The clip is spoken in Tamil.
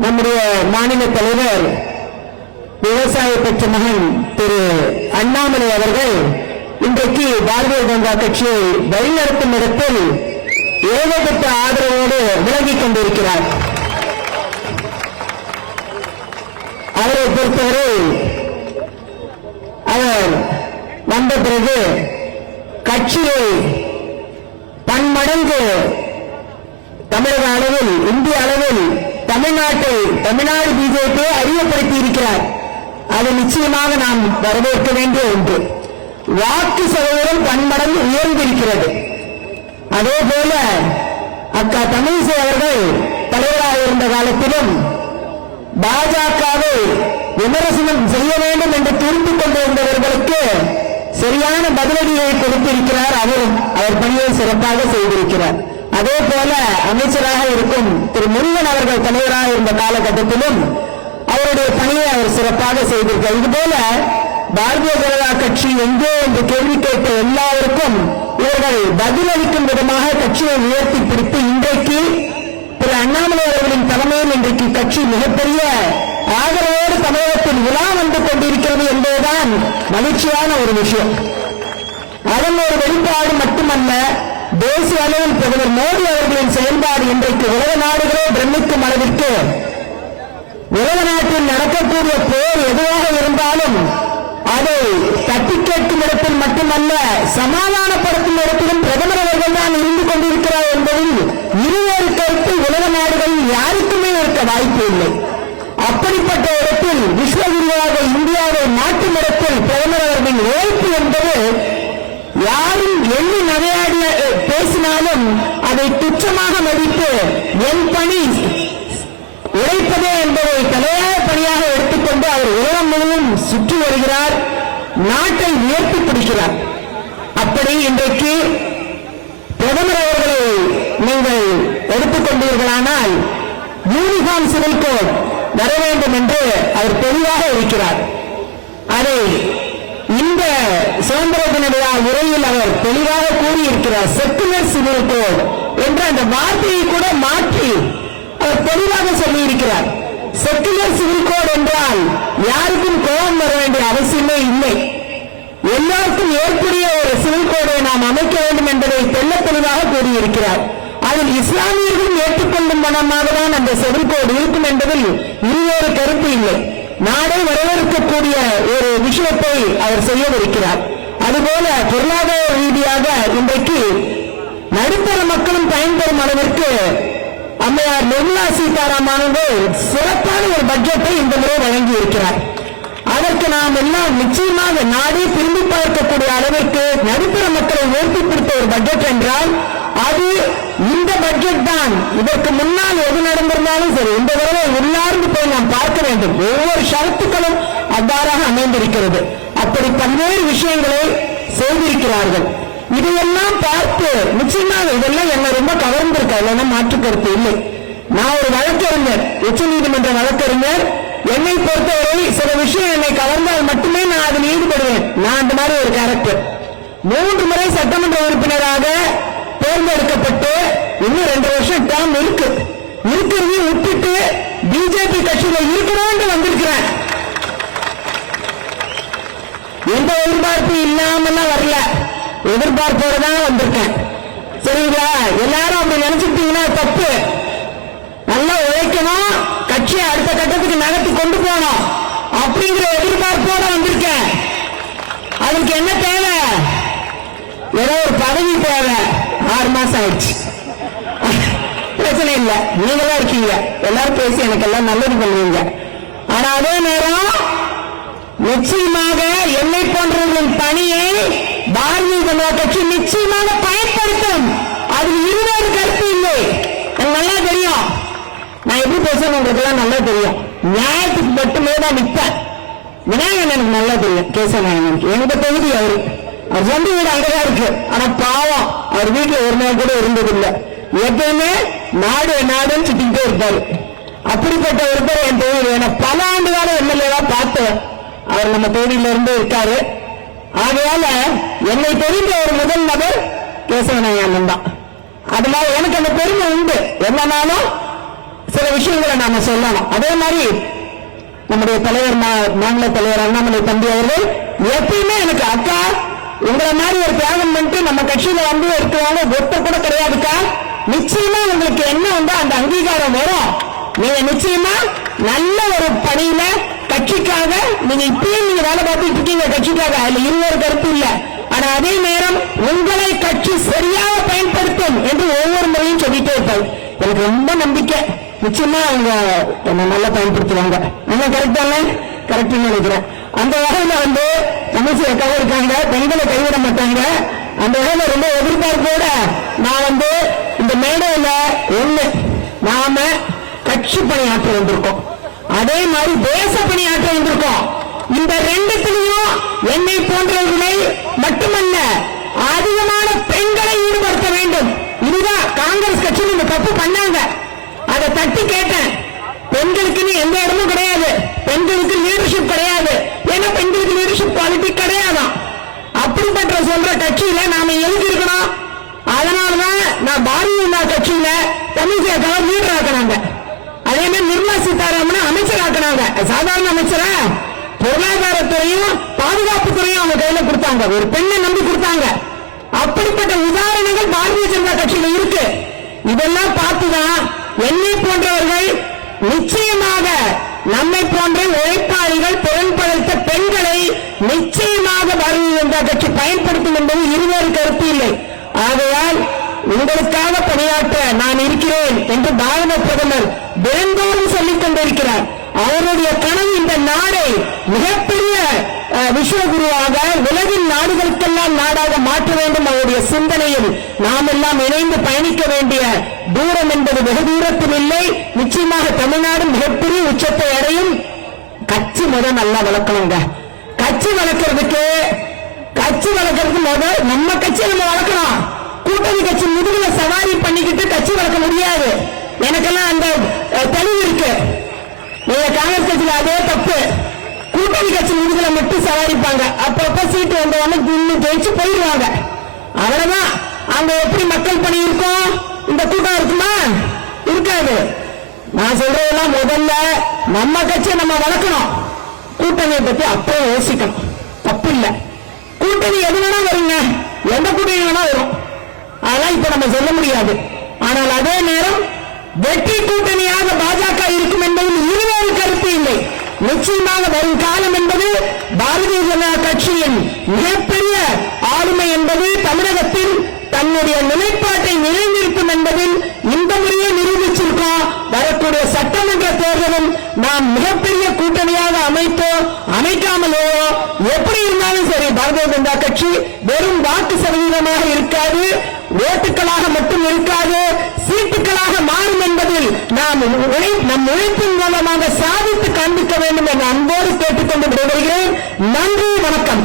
நம்முடைய மாநில தலைவர் விவசாய பெற்ற மகன் திரு அண்ணாமலை அவர்கள் இன்றைக்கு பாரதிய ஜனதா கட்சியை வழிநடத்தும் இடத்தில் ஏகப்பட்ட ஆதரவோடு விலகிக் கொண்டிருக்கிறார். அவரை பொறுத்தவரை அவர் வந்த பிறகு கட்சியை பன்மடங்கு தமிழக அளவில் இந்திய அளவில் தமிழ்நாடு பிஜேபி அறியப்படுத்தி இருக்கிறார். அது நிச்சயமாக நாம் வரவேற்க வேண்டிய ஒன்று. வாக்கு சதவீதம் பன்மடங்கு உயர்ந்திருக்கிறது. அதே போல அக்கா தமிழிசை அவர்கள் தலைவராக இருந்த காலத்திலும் பாஜகவை விமர்சனம் செய்ய வேண்டும் என்று துணிந்து கொண்டிருந்தவர்களுக்கு சரியான பதிலடியை கொடுத்திருக்கிறார். அவர் பணியை சிறப்பாக செய்திருக்கிறார். அதே போல அமைச்சராக இருக்கும் திரு முருகன் அவர்கள் தலைவராக இருந்த காலகட்டத்திலும் அவருடைய பணியை அவர் சிறப்பாக செய்திருக்கிறார். இதுபோல பாரதிய ஜனதா கட்சி எங்கே என்று கேள்வி கேட்ட எல்லாருக்கும் இவர்கள் பதிலளிக்கும் விதமாக கட்சியை உயர்த்தி பிடித்து இன்றைக்கு திரு அண்ணாமலை அவர்களின் தலைமையில் இன்றைக்கு கட்சி மிகப்பெரிய ஆதரவோடு தமிழகத்தில் விழா வந்து கொண்டிருக்கிறது என்பதுதான் மகிழ்ச்சியான ஒரு விஷயம். அதன் ஒரு வெளிப்பாடு மட்டுமல்ல, தேசிய அளவில் பிரதமர் மோடி அவர்களின் செயல்பாடு இன்றைக்கு உலக நாடுகளே பிரமிக்கும் அளவிற்கு உலக நாட்டில் நடக்கக்கூடிய போர் எதுவாக இருந்தாலும் அதை தட்டி கேட்கும் இடத்தில் மட்டுமல்ல, சமாதானப்படுத்தும் இடத்திலும் பிரதமர் அவர்கள் தான் இருந்து கொண்டிருக்கிறார் என்பதில் இருவேறு கருத்து உலக நாடுகளில் யாருக்குமே இருக்க வாய்ப்பு இல்லை. அப்படிப்பட்ட இடத்தில் விஸ்வகுருவாக இந்தியாவை மாற்றும் இடத்தில் பிரதமர் அவர்களின் உழைப்பு என்பது யாரும் எள்ளி நகையாடி பேசினாலும் அதை துச்சமாக மதித்து என் பணி உழைப்பதே என்பதை தலையாய பணியாக எடுத்துக்கொண்டு அவர் உலகம் முழுவதும் சுற்றி வருகிறார், நாட்டை உயர்த்தி பிடிக்கிறார். அப்படி இன்றைக்கு பிரதமர் அவர்களை நீங்கள் எடுத்துக்கொண்டீர்களானால் யூனிஃபார்ம் சிவில் கோட் வர வேண்டும் என்று அவர் தெளிவாக இருக்கிறார். அதை இந்த சுதந்திர தின விழா உரையில் அவர் தெளிவாக கூறியிருக்கிறார். செக்குலர் சிவில் கோட் என்ற அந்த வார்த்தையை கூட மாற்றி அவர் தெளிவாக சொல்லியிருக்கிறார். செக்குலர் சிவில் கோட் என்றால் யாருக்கும் கோபம் வர வேண்டிய அவசியமே இல்லை. எல்லாருக்கும் ஏற்புடைய ஒரு சிவில் கோடை நாம் அமைக்க வேண்டும் என்பதை தெல்ல தெளிவாக கூறியிருக்கிறார். அதில் இஸ்லாமியர்களும் ஏற்றுக்கொள்ளும் மனமாக தான் அந்த சிவில் கோடு இருக்கும் என்பதில் இருவேறு கருத்து இல்லை. நாடே வரவேற்கக்கூடிய ஒரு விஷயத்தை அவர் செய்யவிருக்கிறார். அதுபோல பொருளாதார ரீதியாக இன்றைக்கு நடுத்தர மக்களும் பயன்பெறும் அளவிற்கு அம்மையார் நிர்மலா சீதாராமன் அவர்கள் சிறப்பான ஒரு பட்ஜெட்டை இந்த முறை வழங்கி இருக்கிறார். அதற்கு நாம் எல்லாம் நிச்சயமாக நாடே திரும்பி பார்க்கக்கூடிய அளவிற்கு நடுத்தர மக்களை உயர்த்தி பிடித்த ஒரு பட்ஜெட் என்றால் அது இந்த பட்ஜெட் தான். இதற்கு முன்னால் எது நடந்திருந்தாலும் சரி, இந்த தடவை உள்ளார்ந்து போய் நாம் பார்க்க வேண்டும். ஒவ்வொரு ஷரத்துக்களும் அவ்வாறாக அமைந்திருக்கிறது. அப்படி பல்வேறு விஷயங்களை செய்திருக்கிறார்கள். இதையெல்லாம் பார்த்து நிச்சயமாக இதெல்லாம் என்ன ரொம்ப கவர்ந்திருக்க, இல்லைன்னா மாற்று கருத்து இல்லை. நான் ஒரு வழக்கறிஞர், உச்ச நீதிமன்ற வழக்கறிஞர். என்னை பொறுத்தவரை சில விஷயம் என்னை கவர்ந்தால் மட்டுமே நான் அதில் ஈடுபடுவேன். நான் அந்த மாதிரி ஒரு கேரக்டர். 3 முறை சட்டமன்ற உறுப்பினராக தேர்ந்தெடுக்கப்பட்டு இன்னும் 2 வருஷம் டேர்ம் இருக்கிறது விட்டுட்டு பிஜேபி கட்சியில இருக்கணும்னு வந்திருக்கிறேன். எந்த எதிர்பார்ப்பு இல்லாமலாம் வரல, எதிர்பார்ப்போட தான் வந்திருக்கேன். சரிங்களா? எல்லாரும் அப்படி நினைச்சுட்டீங்கன்னா தப்பு. நல்லா உழைக்கணும், கட்சியை அடுத்த கட்டத்துக்கு நகர்த்தி கொண்டு போகணும் அப்படிங்கிற எதிர்பார்ப்போட வந்திருக்கேன். அதுக்கு என்ன தேவை? ஏதோ ஒரு பதவி தேவை. 6 மாசம் ஆயிடுச்சு, பிரச்சனை இல்லை. நீங்களா இருக்கீங்க, எல்லாரும் பேசி எனக்கு எல்லாம் நல்லது பண்ணுவீங்க. ஆனா அதே நேரம் நிச்சயமாக என்னை போன்றவர்களின் பணியை பாரதிய ஜனதா கட்சி நிச்சயமாக பயன்படுத்தும். அதில் இருவேறு கருத்து இல்லை. எனக்கு நல்லா தெரியும். நான் எப்படி பேசுறேன் உங்களுக்கு எல்லாம் நல்லா தெரியும். நியாயத்துக்கு மட்டுமே தான் நிற்பேன். விநாயகன் எனக்கு நல்லா தெரியும். கேசவநாயகனுக்கு எங்க தொகுதி அவர் சொந்த வீடு அங்கதான் இருக்கு. ஆனா பாவம், அவர் வீட்டுல ஒரு நாள் கூட இருந்ததில்லை. எப்பயுமே நாடு நாடுன்னு சுத்திக்கிட்டே இருப்பாரு. அப்படிப்பட்ட ஒருத்தர் என் தொகுதி பல ஆண்டு காலம் எம்எல்ஏவா பார்த்தேன். அவர் நம்ம தொகுதியில இருந்து இருக்காரு. ஆகையால என்னை தெரிந்த ஒரு முதல் நபர் கேசவநாயகன் தான். அதனால எனக்கு அந்த பெருமை உண்டு. என்னன்னாலும் சில விஷயங்களை நாம சொல்லணும். அதே மாதிரி நம்முடைய தலைவர் மாநில தலைவர் அண்ணாமலை தம்பி அவர்கள் எப்பயுமே எனக்கு அக்கா உங்களை மாதிரி ஒரு தியாகம் பண்ணிட்டு நம்ம கட்சியில வந்து இருக்கிறவங்க ஒத்த கூட கிடையாதுக்கா, நிச்சயமா உங்களுக்கு என்ன உண்டோ அந்த அங்கீகாரம் வரும், நீங்க நிச்சயமா நல்ல ஒரு பணியில கட்சிக்காக நீங்க இப்பயும் நீங்க வேலை பார்த்துட்டு இருக்கீங்க கட்சிக்காக, அதுல இருவரு கருத்து இல்ல. ஆனா அதே நேரம் உங்களை கட்சி சரியாக பயன்படுத்தும் என்று ஒவ்வொரு முறையும் சொல்லிட்டே இருப்பாரு. எனக்கு ரொம்ப நம்பிக்கை நிச்சயமா அவங்க என்ன நல்லா பயன்படுத்துவாங்க. என்ன கரெக்டான கரெக்ட்னு நினைக்கிறேன். அந்த வகையில வந்து தமிழ்ச்சியக்காக இருக்காங்க, பெண்களை கைவிட மாட்டாங்க. அந்த வகையில ரொம்ப எதிர்பார்ப்போட நான் வந்து இந்த மேடையில ஒண்ணு நாம கட்சி பணியாற்ற வந்திருக்கோம், அதே மாதிரி தேச பணியாற்ற வந்திருக்கோம். இந்த ரெண்டுத்திலையும் என்னை போன்றவர்களை மட்டுமல்ல அதிகமான பெண்களை ஈடுபடுத்த வேண்டும். இதுதான் காங்கிரஸ் கட்சியில் இந்த தப்பு பண்ணாங்க. அதை தட்டி கேட்டேன். பெண்களுக்கு எந்த இடமும் கிடையாது, பெண்களுக்கு லீடர்ஷிப் கிடையாது, ஏன்னா பெண்களுக்கு லீடர்ஷிப் குவாலிட்டி கிடையாதான். அப்படிப்பட்ட சொல்ற கட்சியில நாம எதுக்கு இருக்கணும்? அதனாலதான் நான் பாரதிய ஜனதா கட்சியில தமிழ்நாடு லீடர் ஆக்கினாங்க. அதே மாதிரி நிர்மலா சீதாராமன் அமைச்சர் ஆக்கினாங்க. சாதாரண அமைச்சரா பொருளாதாரத்துறையும் பாதுகாப்புத்துறையும் அவங்க கையில கொடுத்தாங்க, ஒரு பெண்ணை நம்பி கொடுத்தாங்க. அப்படிப்பட்ட உதாரணங்கள் பாரதிய ஜனதா கட்சியில இருக்கு. இதெல்லாம் பார்த்துதான் என்னை போன்றவர்கள் நிச்சயமாக நம்மை போன்ற உழைப்பாளிகள் திறன்படுத்த பெண்களை நிச்சயமாக பாரதிய ஜனதா கட்சி பயன்படுத்தும் என்பது இருவேறு கருத்து இல்லை. ஆகையால் உங்களுக்காக பணியாற்ற நான் இருக்கிறேன் என்று பாரத பிரதமர் தினந்தோறும் சொல்லிக் கொண்டிருக்கிறார். அவருடைய கனவு இந்த நாடை மிகப்பெரிய விஸ்வகுருவாக உலகின் நாடுகளுக்கெல்லாம் நாடாக மாற்ற வேண்டும். அவருடைய சிந்தனையில் நாம் எல்லாம் இணைந்து பயணிக்க வேண்டிய தூரம் என்பது வெகு தூரத்தில் இல்லை. நிச்சயமாக தமிழ்நாடு மிகப்பெரிய உச்சத்தை அடையும். கட்சி முதல் நல்லா வளர்க்கணுங்க. கட்சி வளர்க்கறதுக்கு முதல் நம்ம கட்சியை நம்ம வளர்க்கணும். கூட்டணி கட்சி முதுகுல சவாரி பண்ணிக்கிட்டு கட்சி வளர்க்க முடியாது. எனக்கெல்லாம் அந்த தெளிவு இருக்கு. நீங்க காங்கிரஸ் கட்சியில அதே தப்பு. கூட்டணி கட்சி முதுகுல மட்டும் சவாரிப்பாங்க, அப்பப்ப சீட்டு வந்தவங்க இன்னும் ஜெயிச்சு போயிடுவாங்க. அவ்வளவுதான். அங்க எப்படி மக்கள் பணி இருக்கும்? இந்த கூட்டம் இருக்குமா? இருக்காது. நான் சொல்றதெல்லாம் முதல்ல நம்ம கட்சியை நம்ம வளர்க்கணும். கூட்டணியை பத்தி அப்போ யோசிக்கணும். தப்பு இல்ல. கூட்டணி எது வேணா வருங்க, எந்த கூட்டணி வேணா வரும், அதெல்லாம் இப்ப நம்ம சொல்ல முடியாது. ஆனால் அதே நேரம் வெற்றி கூட்டணியாக பாஜக இருக்கும் என்பதில் இருவேறு கருத்து இல்லை. நிச்சயமாக வரும் காலம் என்பது பாரதிய ஜனதா கட்சியின் மிகப்பெரிய ஆளுமை என்பது தமிழகத்தில் தன்னுடைய நிலைப்பாட்டை நிலைநிறுத்தும் என்பதில் இந்த முறையை நிரூபிச்சிருக்கோம். வரக்கூடிய சட்டமன்ற தேர்தலும் நாம் மிகப்பெரிய கூட்டணியாக அமைத்தோ அமைக்காமலோ எப்படி இருந்தாலும் சரி பாரதிய ஜனதா கட்சி வெறும் வாக்கு சதவீதமாக இருக்காது, ஓட்டுகளாக மட்டும் இருக்காது, சீட்டுகளாக மாறும் என்பதில் நாம் நம் உழைப்பின் மூலமாக சாதித்து காண்பிக்க வேண்டும் என்ற அன்போடு கேட்டுக்கொண்டு விடைபெறுகிறேன். நன்றி, வணக்கம்.